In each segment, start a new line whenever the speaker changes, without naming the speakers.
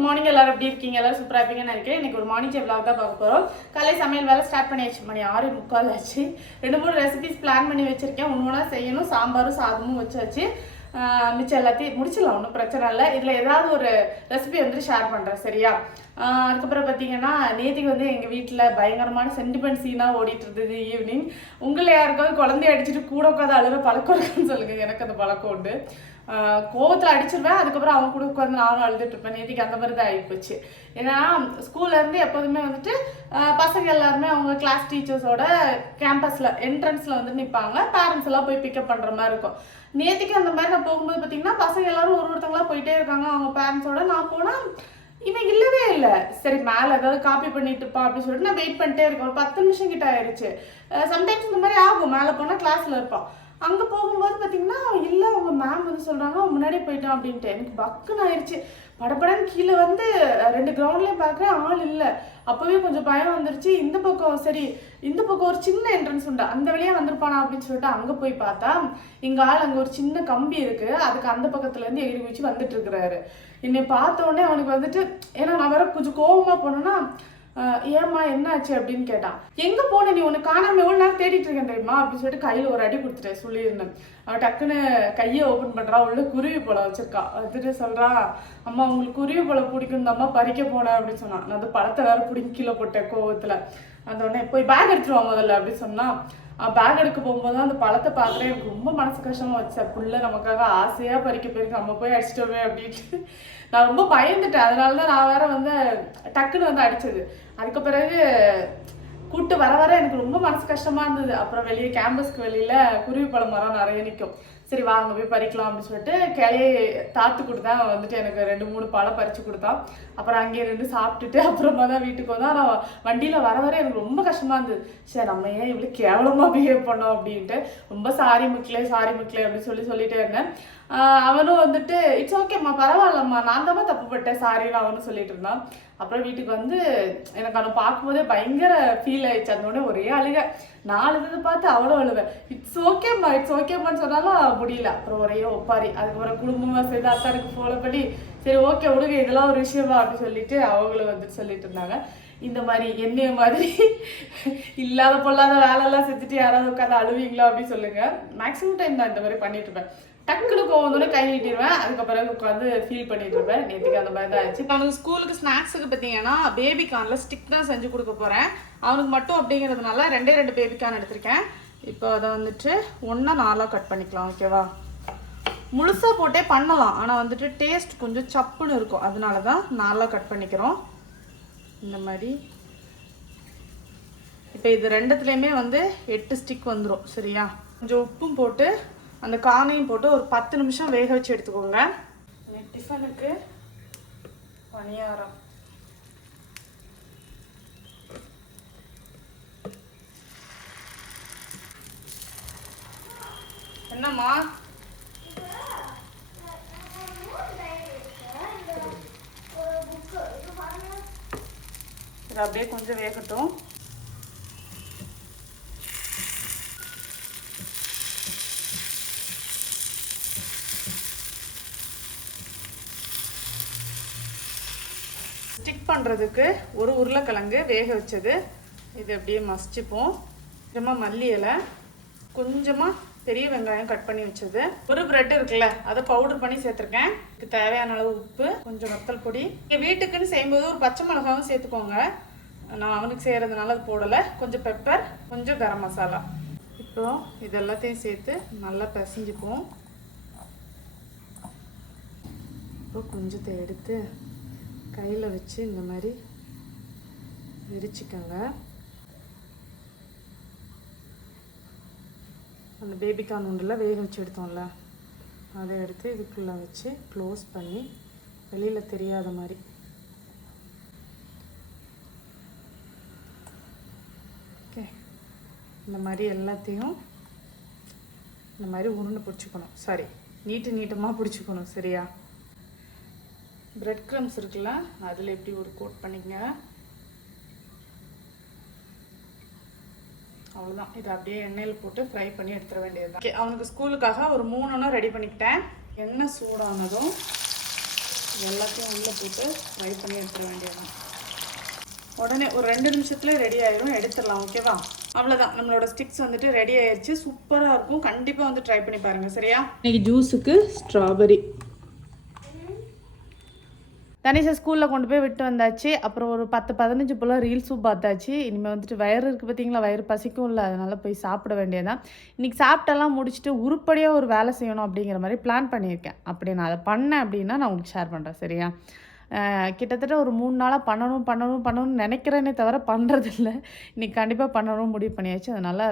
Good morning எல்லாரும் எப்படி இருக்கீங்க? எல்லாரும் சூப்பராக இருப்பீங்கன்னு நினைக்கிறேன். இன்னைக்கு ஒரு மார்னிங் vlog தான் பார்க்க போகிறோம் காலை சமையல் வேலை ஸ்டார்ட் பண்ணியாச்சு. மணி ஆறு முக்கால் ஆச்சு. ரெண்டு மூணு ரெசிபிஸ் பிளான் பண்ணி வச்சிருக்கேன். ஒன்று ஒன்றா செய்யணும். சாம்பாரும் சாதமும் வச்சாச்சு. மிச்சம் எல்லாத்தையும் முடிச்சிடலாம். ஒன்றும் பிரச்சனை இல்லை. இதில் ஏதாவது ஒரு ரெசிபி வந்து ஷேர் பண்ணுறேன் சரியா? அதுக்கப்புறம் பார்த்தீங்கன்னா நேத்திக்கு வந்து எங்கள் வீட்டில் பயங்கரமான சென்டிமெண்ட் சீனாக ஓடிட்டு இருந்தது ஈவினிங் உங்களை யாருக்காவது குழந்தைய அடிச்சுட்டு கூட உட்காந்து அழுகிற பழக்கம் இருக்குன்னு சொல்லுங்கள் எனக்கு அந்த பழக்கம் உண்டு. கோவத்தில் அடிச்சிருவேன் அதுக்கப்புறம் அவங்க கூட உட்காந்து நானும் அழுதுட்டு இருப்பேன். நேத்திக்கு அந்த மாதிரி தான் ஆகிப்போச்சு ஏன்னா ஸ்கூல்லேருந்து எப்போதுமே வந்துட்டு பசங்க எல்லாருமே அவங்க கிளாஸ் டீச்சர்ஸோட கேம்பஸில் என்ட்ரன்ஸில் வந்து நிற்பாங்க பேரண்ட்ஸ் எல்லாம் போய் பிக்கப் பண்ணுற மாதிரி இருக்கும். நேத்திக்கு அந்த மாதிரி நான் போகும்போது பார்த்தீங்கன்னா பசங்க எல்லாரும் ஒரு ஒருத்தங்களாக போயிட்டே இருக்காங்க. அவங்க பேரண்ட்ஸோட நான் போனால் இவன் இல்லவே இல்லை. சரி மேலே ஏதாவது காப்பி பண்ணிட்டு இருப்பா அப்படின்னு சொல்லிட்டு நான் வெயிட் பண்ணிட்டே இருக்கேன். ஒரு பத்து நிமிஷம் கிட்ட ஆயிடுச்சு சம்டைம்ஸ் இந்த மாதிரி ஆகும். மேலே போனால் கிளாஸில் இருப்பான். அங்கே போகும்போது பார்த்தீங்கன்னா இல்லை அவங்க மேம் வந்து சொல்கிறாங்க அவன் முன்னாடியே போயிட்டான் அப்படின்ட்டு. எனக்கு பக்குன்னு ஆயிடுச்சு படபடன்னு கீழே வந்து ரெண்டு கிரவுண்ட்லேயும் பார்க்குறேன் ஆள் இல்லை. அப்போவே கொஞ்சம் பயம் வந்துருச்சு. இந்த பக்கம் சரி இந்த பக்கம் ஒரு சின்ன என்ட்ரன்ஸ் உண்டு. அந்த வழியாக வந்திருப்பானா? அப்படின்னு சொல்லிட்டு அங்கே போய் பார்த்தா எங்கள் ஆள் அங்கே ஒரு சின்ன கம்பி இருக்குது அதுக்கு அந்த பக்கத்துலேருந்து எகிரி குச்சி வந்துட்டு இருக்கிறாரு. என்னை பார்த்த உடனே அவனுக்கு வந்துட்டு ஏன்னா நான் வேற கொஞ்சம் கோபமாக போனேன்னா ஏம்மா ஏம்மா என்னாச்சு? அப்படின்னு கேட்டான். எங்க போன நீ? உன்னை காணாம எவ்வளவு நேரம் தேடிட்டு இருக்கேன் தெரியுமா? அப்படின்னு சொல்லிட்டு கையில ஒரு அடி கொடுத்துட்டேன் சொல்லியிருந்தேன். அவன் டக்குன்னு கையை ஓபன் பண்றா உள்ள குருவி போல வச்சிருக்கா. வந்துட்டு சொல்றா அம்மா உங்களுக்கு குருவி போல பிடிக்கும் இந்த அம்மா பறிக்க போனேன் அப்படின்னு சொன்னான் நான் அந்த பழத்தை வேற பிடிங்கி கீழே போட்டேன் கோவத்துல. அந்த உடனே போய் பேக் எடுத்துருவா முதல்ல அப்படின்னு சொன்னா பேக் எடுக்க போகும்போது தான் அந்த பழத்தை பார்க்குறேன். எனக்கு ரொம்ப மனசு கஷ்டமா வச்சு புள்ள நமக்காக ஆசையா பறிக்க போயிருக்கு. நம்ம போய் அடிச்சிட்டோமே அப்படின்ட்டு. நான் ரொம்ப பயந்துட்டேன். அதனால தான் நான் வேற வந்து டக்குன்னு வந்து அடிச்சது. அதுக்கு பிறகு கூட்டு வர வர எனக்கு ரொம்ப மனசு கஷ்டமா இருந்தது. அப்புறம் வெளியே கேம்பஸ்க்கு வெளியில குருவி பழம் மரம் நிறைய நிற்கும் சரி வாங்க போய் பறிக்கலாம் அப்படின்னு சொல்லிட்டு கிளையை தாத்து கொடுத்தேன். வந்துட்டு எனக்கு ரெண்டு மூணு பழம் பறிச்சு கொடுத்தான். அப்புறம் அங்கேயே இருந்து சாப்பிட்டுட்டு அப்புறமா தான் வீட்டுக்கு வந்தான். நான் வண்டியில் வர வர எனக்கு ரொம்ப கஷ்டமா இருந்தது. சரி நம்ம ஏன் இவ்வளோ கேவலமா பிஹேவ் பண்ணோம் அப்படின்ட்டு. ரொம்ப சாரி முக்கிலே சாரி முக்கிலே அப்படின்னு சொல்லி சொல்லிட்டே இருந்தேன். அவனும் வந்துட்டு இட்ஸ் ஓகேம்மா பரவாயில்லம்மா. நான் தான் தப்புப்பட்டேன் சாரின்னு அவனும் சொல்லிட்டு இருந்தான். அப்புறம் வீட்டுக்கு வந்து எனக்கு அவனை பார்க்கும்போதே பயங்கர ஃபீல் ஆயிடுச்சு. அந்த உடனே ஒரே அழுக. நான் அழுததை பார்த்து அவளும் அழுவேன் இட்ஸ் ஓகேம்மா இட்ஸ் ஓகேம்மான்னு சொன்னாலும் முடியல. அப்புறம் ஒரே ஒப்பாரி. அதுக்கப்புறம் குடும்பமாக சேர்ந்து அத்தாருக்கு ஃபாலோ பண்ணி சரி ஓகே விடுங்க இதெல்லாம் ஒரு விஷயமா? அப்படின்னு சொல்லிட்டு அவங்களும் வந்துட்டு சொல்லிட்டு இருந்தாங்க. இந்த மாதிரி என்னைய மாதிரி இல்லாத பொல்லாத வேலையெல்லாம் செஞ்சுட்டு யாராவது உட்காந்து அழுவீங்களா அப்படின்னு சொல்லுங்கள் மேக்ஸிமம் டைம் நான் இந்த மாதிரி பண்ணிட்டு இருப்பேன். டக்குனு கோவம் கை நீட்டிடுவேன். அதுக்கப்புறம் உட்காந்து ஃபீல் பண்ணிட்டு இருப்பேன். நேற்றுக்கு அந்த மாதிரி தான் ஆச்சு இப்போ அவனுக்கு ஸ்கூலுக்கு ஸ்நாக்ஸுக்கு பார்த்தீங்கன்னா பேபி கார்னில் ஸ்டிக் தான் செஞ்சு கொடுக்க போகிறேன் அவனுக்கு மட்டும் அப்படிங்கிறதுனால ரெண்டே ரெண்டு பேபி கார்ன் எடுத்திருக்கேன். இப்போ அதை வந்துட்டு ஒன்றா நாலாக கட் பண்ணிக்கலாம் ஓகேவா முழுசாக போட்டே பண்ணலாம். ஆனால் வந்துட்டு டேஸ்ட் கொஞ்சம் சப்புன்னு இருக்கும். அதனால தான் நாலாக கட் பண்ணிக்கிறோம். இந்த மாதிரி. இப்போ இது ரெண்டுத்துலேயுமே வந்து எட்டு ஸ்டிக் வந்துடும் சரியா? கொஞ்சம் உப்பும் போட்டு அந்த காணையும் போட்டு ஒரு பத்து நிமிஷம் வேக வச்சு எடுத்துக்கோங்க. டிஃபனுக்கு பணியாரம். என்னம்மா? இது அப்படியே கொஞ்சம் வேகட்டும். ஸ்டிக் பண்ணுறதுக்கு ஒரு உருளைக்கிழங்கு வேக வச்சது. இது அப்படியே மசிச்சுப்போம். கொஞ்சமாக மல்லி இலை கொஞ்சமாக பெரிய வெங்காயம் கட் பண்ணி வச்சது. ஒரு பிரெட் இருக்குல்ல அதை பவுடர் பண்ணி சேர்த்துருக்கேன். இதுக்கு தேவையான அளவு உப்பு கொஞ்சம் வத்தல் பொடி. நீங்கள் வீட்டுக்குன்னு செய்யும்போது ஒரு பச்சை மிளகாவும் சேர்த்துக்கோங்க. நான் அவனுக்கு செய்கிறதுனால அது போடலை. கொஞ்சம் பெப்பர் கொஞ்சம் கரம் மசாலா. இப்போ இது எல்லாத்தையும் சேர்த்து நல்லா பிசைஞ்சுப்போம். இப்போ கொஞ்சத்தை எடுத்து கையில் வச்சு இந்த மாதிரி விரிச்சுக்கோங்க அந்த பேபிக்கான் உண்டில் வேக வச்சு எடுத்தோம்ல. அதை எடுத்து இதுக்குள்ளே வச்சு க்ளோஸ் பண்ணி வெளியில் தெரியாத மாதிரி. ஓகே இந்த மாதிரி எல்லாத்தையும் இந்த மாதிரி உருண்டை பிடிச்சிக்கணும். சாரி நீட்டு நீட்டமாக பிடிச்சிக்கணும். சரியா? பிரெட் க்ரம்ஸ் இருக்குல்ல அதில் எப்படி ஒரு கோட் பண்ணிக்கங்க. அவ்வளோதான் இதை அப்படியே எண்ணெயில் போட்டு ஃப்ரை பண்ணி எடுத்துட வேண்டியது தான் அவனுக்கு ஸ்கூலுக்காக ஒரு மூணுன்னா ரெடி பண்ணிக்கிட்டேன். எண்ணெய் சூடானதும் எல்லாத்தையும் உள்ளே போட்டு ஃப்ரை பண்ணி எடுத்துட வேண்டியதுதான். உடனே ஒரு ரெண்டு நிமிஷத்துல ரெடி ஆயிரும் எடுத்துடலாம் ஓகேவா அவ்வளோதான் நம்மளோட ஸ்டிக்ஸ் வந்துட்டு ரெடி ஆயிடுச்சு சூப்பராக இருக்கும். கண்டிப்பாக வந்து ட்ரை பண்ணி பாருங்க சரியா? இன்னைக்கு ஜூஸுக்கு ஸ்ட்ராபெரி தனிஷை ஸ்கூலில் கொண்டு போய் விட்டு வந்தாச்சு. அப்புறம் ஒரு பத்து பதினஞ்சு போல் ரீல்ஸும் பார்த்தாச்சு. இனிமேல் வந்துட்டு வயிறு இருக்குது பார்த்தீங்களா வயிறு பசிக்கும் இல்லை. அதனால் போய் சாப்பிட வேண்டியதான் இன்றைக்கி சாப்பிட்டெல்லாம் முடிச்சுட்டு உருப்படியாக ஒரு வேலை செய்யணும் அப்படிங்கிற மாதிரி பிளான் பண்ணியிருக்கேன். அப்படி நான் அதை பண்ணேன் அப்படின்னா நான் உங்களுக்கு ஷேர் பண்ணுறேன் சரியா? கிட்டத்தட்ட ஒரு மூணு நாளாக பண்ணணும் பண்ணணும் பண்ணணும்னு நினைக்கிறேனே தவிர பண்ணுறதில்ல இன்றைக்கி கண்டிப்பாக பண்ணணும் முடிவு பண்ணியாச்சு. அதனால்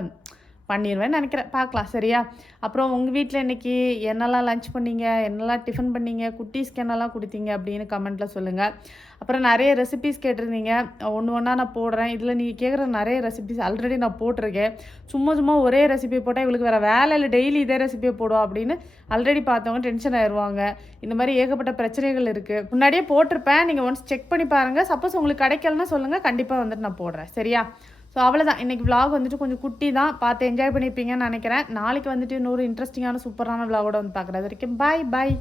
பண்ணிடுவேன் நினைக்கிறேன். பார்க்கலாம். சரியா? அப்புறம் உங்கள் வீட்டில் இன்றைக்கி என்னெல்லாம் லஞ்ச் பண்ணீங்க? என்னெல்லாம் டிஃபன் பண்ணீங்க? குட்டீஸ்க்கு என்னெல்லாம் கொடுத்தீங்க? அப்படின்னு கமெண்ட்டில் சொல்லுங்கள் அப்புறம் நிறைய ரெசிபிஸ் கேட்டிருந்தீங்க. ஒன்று ஒன்றா நான் போடுறேன். இதில் நீங்கள் கேட்குற நிறைய ரெசிபிஸ் ஆல்ரெடி நான் போட்டிருக்கேன். சும்மா சும்மா ஒரே ரெசிபி போட்டால் இவளுக்கு வேறு வேலை இல்லை. டெய்லி இதே ரெசிபியை போடுவோம் அப்படின்னு ஆல்ரெடி பார்த்தவங்க டென்ஷன் ஆயிடுவாங்க இந்த மாதிரி ஏகப்பட்ட பிரச்சனைகள் இருக்குது முன்னாடியே போட்டிருப்பேன். நீங்கள் ஒன்ஸ் செக் பண்ணி பாருங்கள் சப்போஸ் உங்களுக்கு கிடைக்கலன்னா சொல்லுங்கள் கண்டிப்பாக வந்துட்டு நான் போடுறேன். சரியா? ஸோ அவ்வளோதான் இன்றைக்கி விலாக் வந்துட்டு கொஞ்சம் குட்டி தான் பார்த்து என்ஜாய் பண்ணியிருப்பீங்கன்னு நினைக்கிறேன். நாளைக்கு வந்துட்டு இன்னொரு இன்ட்ரெஸ்டிங்கான சூப்பரான விலாகோட வந்து பார்க்குறது வரைக்கும் பாய் பாய்